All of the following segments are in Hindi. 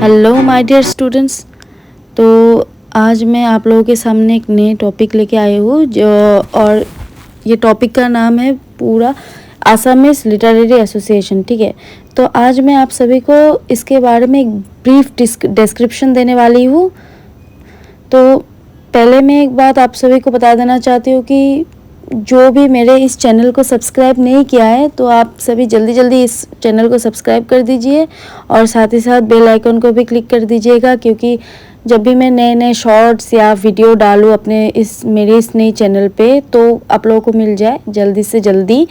Hello my dear students. तो आज मैं आप लोगों के सामने एक नए टॉपिक लेके आई हूँ और ये टॉपिक का नाम है पूरा आसामीज लिटरेरी एसोसिएशन। ठीक है, तो आज मैं आप सभी को इसके बारे में एक ब्रीफ डिस्क्रिप्शन देने वाली हूँ। तो पहले मैं एक बात आप सभी को बता देना चाहती हूँ कि जो भी मेरे इस चैनल को सब्सक्राइब नहीं किया है तो आप सभी जल्दी जल्दी इस चैनल को सब्सक्राइब कर दीजिए और साथ ही साथ बेल आइकन को भी क्लिक कर दीजिएगा, क्योंकि जब भी मैं नए नए शॉर्ट्स या वीडियो डालूँ अपने मेरे इस नई चैनल पे तो आप लोगों को मिल जाए जल्दी से जल्दी।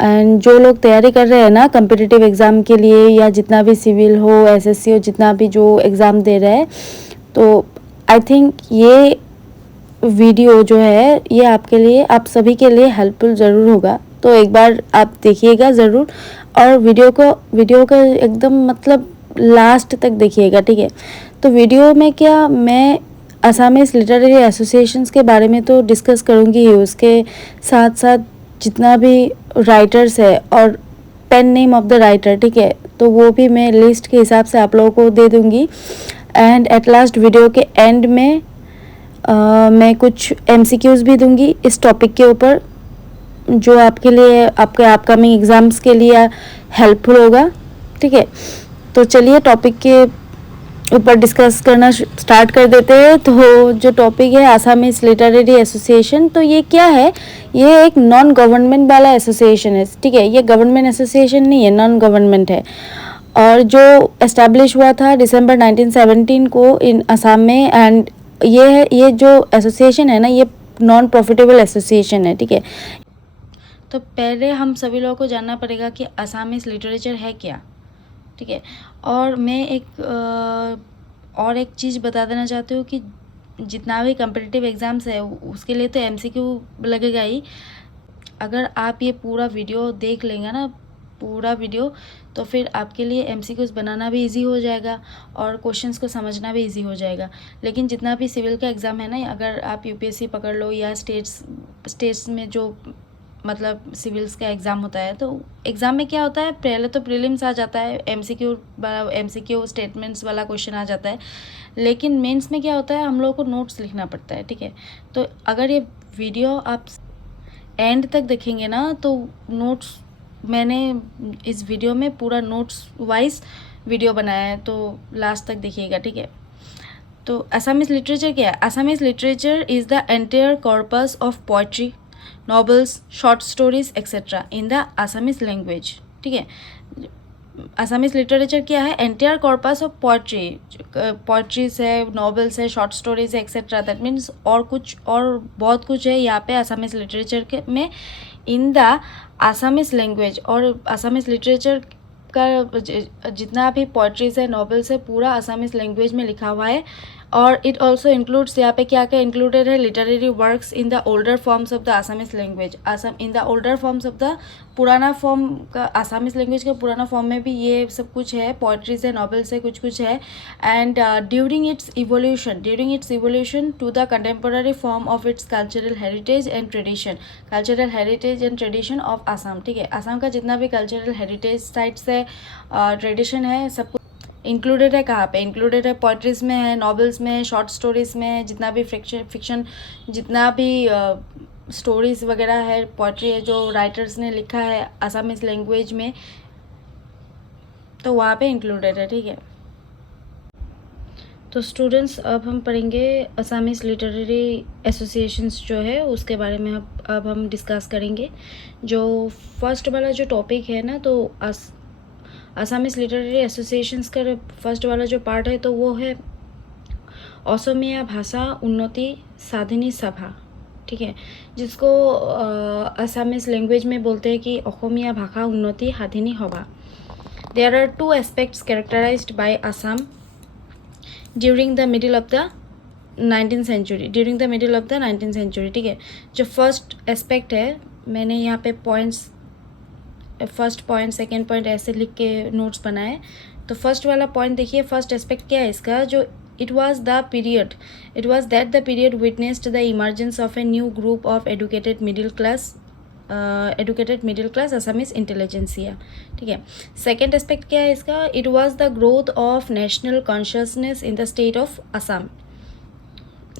एंड जो लोग तैयारी कर रहे हैं ना कम्पिटिटिव एग्ज़ाम के लिए या जितना भी सिविल हो, एसएससी हो, जितना भी जो एग्ज़ाम दे रहे हैं, तो आई थिंक ये वीडियो जो है ये आपके लिए, आप सभी के लिए हेल्पफुल ज़रूर होगा। तो एक बार आप देखिएगा ज़रूर और वीडियो को एकदम मतलब लास्ट तक देखिएगा। ठीक है, तो वीडियो में क्या मैं असामीज लिटरेरी एसोसिएशंस के बारे में तो डिस्कस करूँगी ही, उसके साथ साथ जितना भी राइटर्स है और pen name of the writer, ठीक है, तो वो भी मैं लिस्ट के हिसाब से आप लोगों को दे दूँगी। एंड एट लास्ट वीडियो के एंड में मैं कुछ MCQs भी दूंगी इस टॉपिक के ऊपर, जो आपके लिए आपके अपकमिंग एग्ज़ाम्स के लिए हेल्पफुल होगा। ठीक है, तो चलिए टॉपिक के ऊपर डिस्कस करना स्टार्ट कर देते हैं। तो जो टॉपिक है आसामीज लिटरेरी एसोसिएशन, तो ये क्या है? ये एक नॉन गवर्नमेंट वाला एसोसिएशन है। ठीक है, ये गवर्नमेंट एसोसिएशन नहीं है, नॉन गवर्नमेंट है और जो एस्टेब्लिश हुआ था दिसंबर 1917 को इन असम में। एंड ये जो एसोसिएशन है ना, ये नॉन प्रॉफिटेबल एसोसिएशन है। ठीक है, तो पहले हम सभी लोगों को जानना पड़ेगा कि असामीज लिटरेचर है क्या। ठीक है, और मैं और एक चीज़ बता देना चाहती हूँ कि जितना भी कम्पिटिटिव एग्ज़ाम्स है उसके लिए तो MCQ लगेगा ही। अगर आप ये पूरा वीडियो देख लेंगे ना, पूरा वीडियो, तो फिर आपके लिए MCQs बनाना भी इजी हो जाएगा और क्वेश्चंस को समझना भी इजी हो जाएगा। लेकिन जितना भी सिविल का एग्ज़ाम है ना, अगर आप UPSC पकड़ लो या स्टेट्स में जो मतलब सिविल्स का एग्ज़ाम होता है, तो एग्ज़ाम में क्या होता है, पहले तो प्रीलिम्स आ जाता है, MCQ स्टेटमेंट्स वाला क्वेश्चन आ जाता है, लेकिन मेंस में क्या होता है, हम लोगों को नोट्स लिखना पड़ता है। ठीक है, तो अगर ये वीडियो आप एंड तक देखेंगे ना, तो नोट्स मैंने इस वीडियो में पूरा नोट्स वाइज वीडियो बनाया है, तो लास्ट तक देखिएगा। ठीक है, तो असामीज लिटरेचर क्या है? Assamese literature is the entire corpus of poetry, novels, short stories etcetera in the Assamese language. ठीक है, असामीज लिटरेचर क्या है? एंटायर कॉर्पस ऑफ पोइट्रीज है, नॉवेल्स है, शॉर्ट स्टोरीज है एक्सेट्रा। दैट मीन्स और बहुत कुछ है यहाँ पे असामीज लिटरेचर के में इन द असामीज लैंग्वेज। और असामीज लिटरेचर का जितना भी पोइट्रीज है, नॉवेल्स है, पूरा असामीज लैंग्वेज में लिखा हुआ है। और इट ऑल्सो इंक्लूड्स, यहाँ पे क्या क्या इंक्लूडेड है, literary works in the older forms of the Assamese language. In the older forms of the पुराना फॉर्म का, असामीज लैंग्वेज का पुराना फॉर्म में भी ये सब कुछ है, पोइट्रीज है, नॉवेल्स है, कुछ है। And during its evolution to the contemporary form of its cultural heritage and tradition of Assam. ठीक है, आसाम का जितना भी कल्चरल हेरिटेज साइट्स है, ट्रेडिशन है, सब इंक्लूडेड है। कहाँ पे इंक्लूडेड है? पोइट्रीज में है, नॉवेल्स में है, शॉर्ट स्टोरीज में है, जितना भी फिक्शन जितना भी स्टोरीज वगैरह है, पोइट्री है जो राइटर्स ने लिखा है असामीज लैंग्वेज में, तो वहाँ पे इंक्लूडेड है। ठीक है, तो स्टूडेंट्स अब हम पढ़ेंगे असामीज लिटरेरी एसोसिएशंस जो है उसके बारे में अब हम डिस्कस करेंगे। जो फर्स्ट वाला जो टॉपिक है ना, तो असामीज लिटरेरी एसोसिएशंस का फर्स्ट वाला जो पार्ट है तो वो है असमिया भाषा उन्नति साधिनी सभा। ठीक है, जिसको असामीज लैंग्वेज में बोलते हैं कि असमिया भाषा Unnati Sadhini Sabha. There are 2 aspects characterised by Assam during the middle of the 19th century. ठीक है, जो फर्स्ट एस्पेक्ट है, मैंने यहाँ पे points, first point, second point ऐसे लिख के नोट्स बनाए। तो फर्स्ट वाला पॉइंट देखिए, फर्स्ट एस्पेक्ट क्या है इसका, जो it was that the period witnessed the emergence of a new group of educated middle class educated middle class Assamese intelligentsia, ठीक है। सेकेंड एस्पेक्ट क्या है इसका, it was the growth of national consciousness in the state of Assam,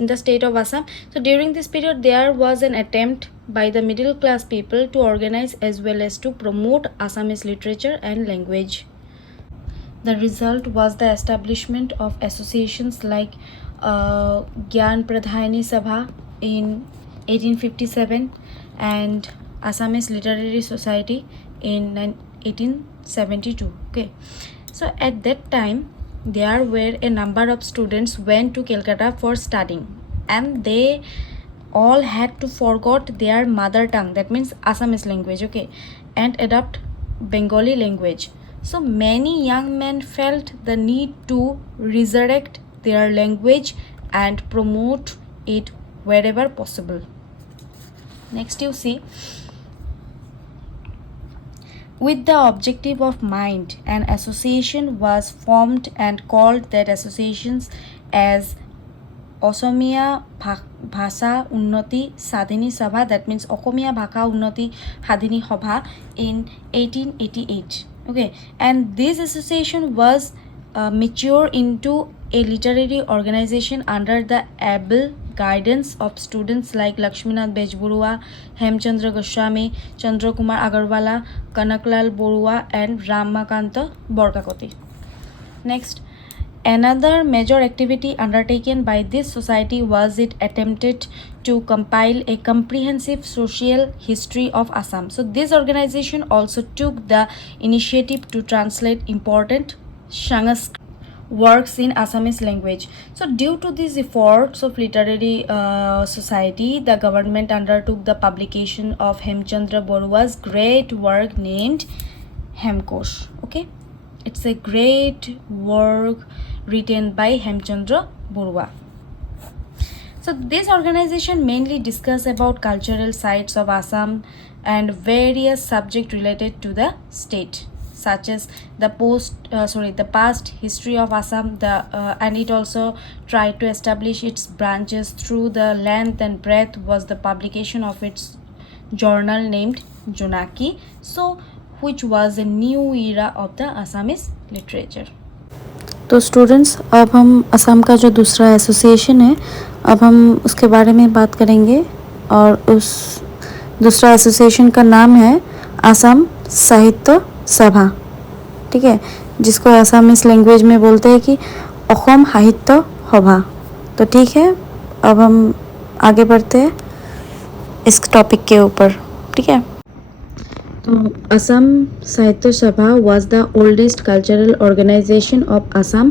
in the state of Assam. So during this period there was an attempt by the middle class people to organize as well as to promote Assamese literature and language. The result was the establishment of associations like Gyan Pradhani Sabha in 1857 and Assamese Literary Society in 1872. Okay, so at that time there were a number of students went to Calcutta for studying, and they all had to forget their mother tongue, that means Assamese language, okay, and adopt Bengali language. So many young men felt the need to resurrect their language and promote it wherever possible. Next you see, with the objective of mind, an association was formed and called that associations as Asamiya Bhasha Unnoti Sadhini Sabha, that means Asamiya Bhasha Unnoti Sadhini Sabha in 1888. Okay, and this association was mature into a literary organization under the able guidance of students like Lakshminath Bejburua, Hemchandra Goswami, Chandra Kumar Agarwala, Kanaklal Borua and Ramakanta Borkakoti. Next, another major activity undertaken by this society was it attempted to compile a comprehensive social history of Assam. So this organization also took the initiative to translate important Sanskrit works in Assamese language. So due to these efforts of literary society, the government undertook the publication of Hemchandra Borua's great work named Hemkosh. Okay, it's a great work written by Hemchandra Borua. So this organization mainly discuss about cultural sites of Assam and various subjects related to the state, such as the past history of Assam, and it also tried to establish its branches through the length and breadth was the publication of its journal named Jonaki, so which was a new era of the Assamese literature. तो स्टूडेंट्स, अब हम असम का जो दूसरा एसोसिएशन है, अब हम उसके बारे में बात करेंगे, और उस दूसरा एसोसिएशन का नाम है असम साहित्य सभा, ठीक है, जिसको असमीज लैंग्वेज में बोलते हैं कि अखम साहित्य सभा। तो ठीक है, अब हम आगे बढ़ते हैं इस टॉपिक के ऊपर, ठीक है। तो Assam Sahitya Sabha was the oldest cultural organisation of Assam,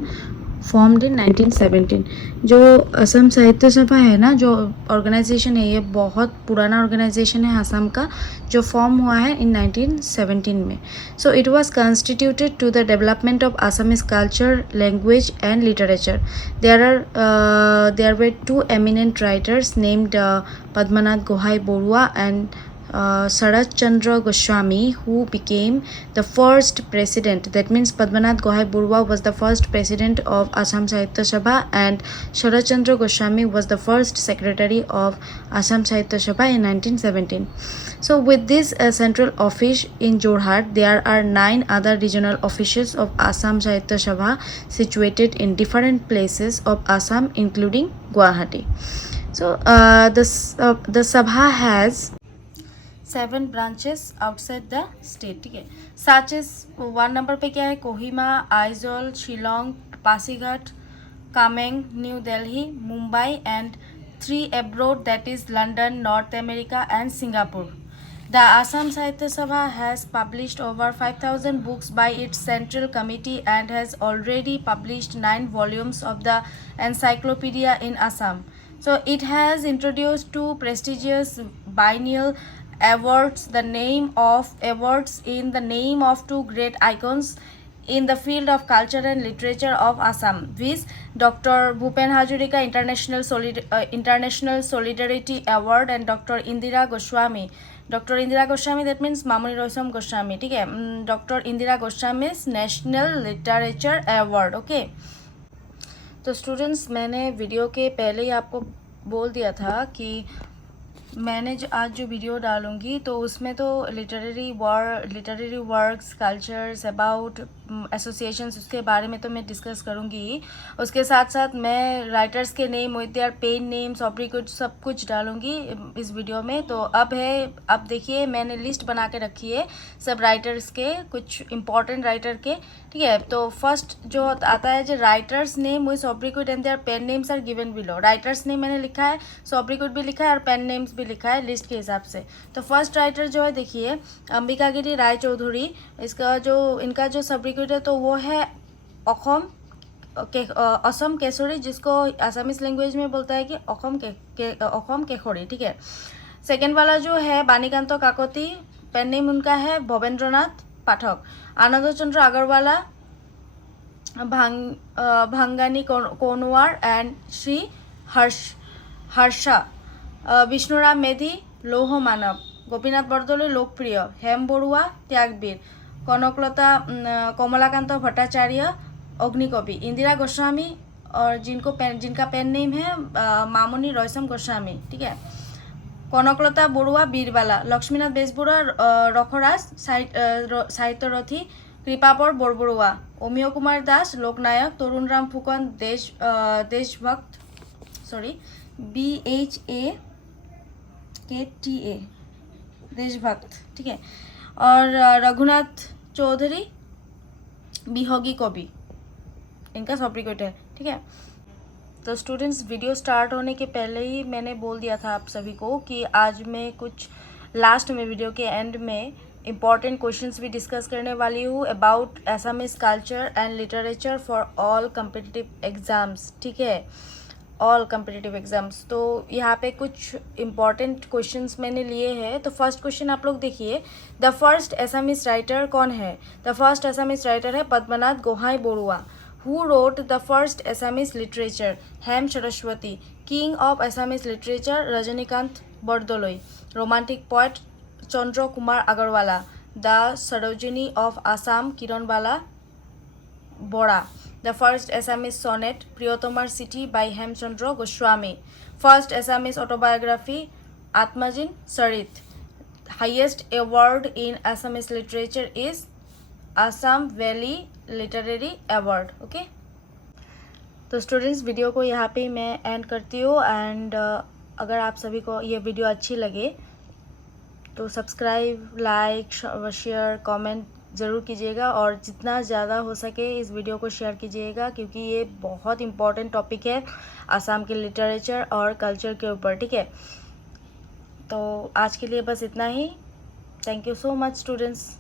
formed in 1917। जो असम साहित्य सभा है ना, जो ऑर्गेनाइजेशन है, ये बहुत पुराना ऑर्गेनाइजेशन है असम का, जो फॉर्म हुआ है इन 1917 में। So it was constituted to the development of Assamese culture, language and literature. There were two eminent writers named Padmanath Gohain Baruah and Sharat Chandra Goswami, who became the first president. That means Padmanath Gohai Borua was the first president of Assam Sahitya Sabha and Sharat Chandra Goswami was the first secretary of Assam Sahitya Sabha in 1917. So with this central office in Jorhat, there are 9 other regional offices of Assam Sahitya Sabha situated in different places of Assam including Guwahati. So the Sabha has 7 branches outside the state, ठीक है, such as 1 नंबर पे क्या है, Kohima, Aizawl, Shillong, Pasighat, Kameng, new Delhi, Mumbai and 3 abroad, that is London, North America and Singapore. The Assam Sahitya Sabha has published over 5,000 books by its central committee and has already published 9 volumes of the encyclopedia in Assam. So it has introduced 2 prestigious biennial awards, the name of awards in the name of 2 great icons in the field of culture and literature of Assam, viz. Dr. Bhupen Hazarika International Solidarity Award and Dr. Indira Goswami. Dr. Indira Goswami, that means Mamuni Roysam Goswami, ठीक है, Dr. Indira Goswami's National Literature Award, okay। तो स्टूडेंट्स, मैंने वीडियो के पहले ही आपको बोल दिया था कि मैंने आज जो वीडियो डालूंगी तो उसमें तो literary works, cultures, about associations, उसके बारे में तो मैं डिस्कस करूंगी। उसके साथ साथ मैं राइटर्स के नेम, देयर पेन नेम्स, ऑब्लिक्विट, सब कुछ डालूंगी इस वीडियो में। तो अब देखिए मैंने लिस्ट बना के रखी है सब राइटर्स के, कुछ इंपॉर्टेंट राइटर के, ठीक है। तो फर्स्ट जो आता है जो writers name with oblique and their pen names are given below. Writers name मैंने लिखा है, ऑब्लिक्विट भी लिखा है और पेन नेम्स भी लिखा है लिस्ट के हिसाब से। तो फर्स्ट राइटर जो है देखिए अंबिकागिरी राय चौधरी। इनका जो सब्लिक्विट है तो वो है असम केसरी, जिसको असमीज लैंग्वेज में बोलता है कि अखम केसरी, ठीक है। सेकेंड वाला जो है बानीकांत काकती, पेन नेम उनका है भवेंद्रनाथ पाठक। आनंद चंद्र अग्रवाला, भांगानी कोनवार एंड श्री हर्षा। विष्णुराम मेधी लौह मानव। गोपीनाथ बरदলৈ लोकप्रिय। हेम बरुआ त्यागवीर। कनकलता कमलाकांत भट्टाचार्य अग्निकवि। इंदिरा गोस्वामी और जिनका पेन नेम है मामनी रयसम गोस्वामी, ठीक है। कनकलता बरुआ बीरबाला। लक्ष्मीनाथ बेजबरुआ रखराज साहित्यरथी। कृपापर बरबरुआ। अमिय कुमार दास लोकनायक। तरुणराम फुकन देशभक्त, BHAKTA देशभक्त, ठीक है। और रघुनाथ चौधरी बिहोगी कवि, इनका सब्लिक्विट है, ठीक है। तो स्टूडेंट्स वीडियो स्टार्ट होने के पहले ही मैंने बोल दिया था आप सभी को कि आज मैं कुछ लास्ट में वीडियो के एंड में इम्पॉर्टेंट क्वेश्चंस भी डिस्कस करने वाली हूँ about Assamese culture and literature for all competitive exams, ठीक है, ऑल कम्पिटिटिव एग्जाम्स। तो यहाँ पे कुछ इम्पॉर्टेंट क्वेश्चंस मैंने लिए हैं। तो फर्स्ट क्वेश्चन आप लोग देखिए, द फर्स्ट असमीज राइटर कौन है? द फर्स्ट असमीज राइटर है Padmanath Gohain Baruah. Who wrote the first Assamese literature? Hem Saraswati. King of Assamese literature Rajanikanta Bardoloi. Romantic poet Chandra Kumar Agarwala. The Sarojini of Assam Kiranbala Bora. The first Assamese sonnet, Priyotomar City by Hemchandra Goswami. First Assamese autobiography, Atmajin Sarit. Highest award in Assamese literature is Assam Valley Literary Award. Okay? तो स्टूडेंट्स वीडियो को यहाँ पे मैं एंड करती हूँ। एंड अगर आप सभी को ये वीडियो अच्छी लगे तो सब्सक्राइब, लाइक, शेयर, कमेंट ज़रूर कीजिएगा और जितना ज़्यादा हो सके इस वीडियो को शेयर कीजिएगा, क्योंकि ये बहुत इम्पॉर्टेंट टॉपिक है आसाम के लिटरेचर और कल्चर के ऊपर, ठीक है। तो आज के लिए बस इतना ही। Thank you so much students.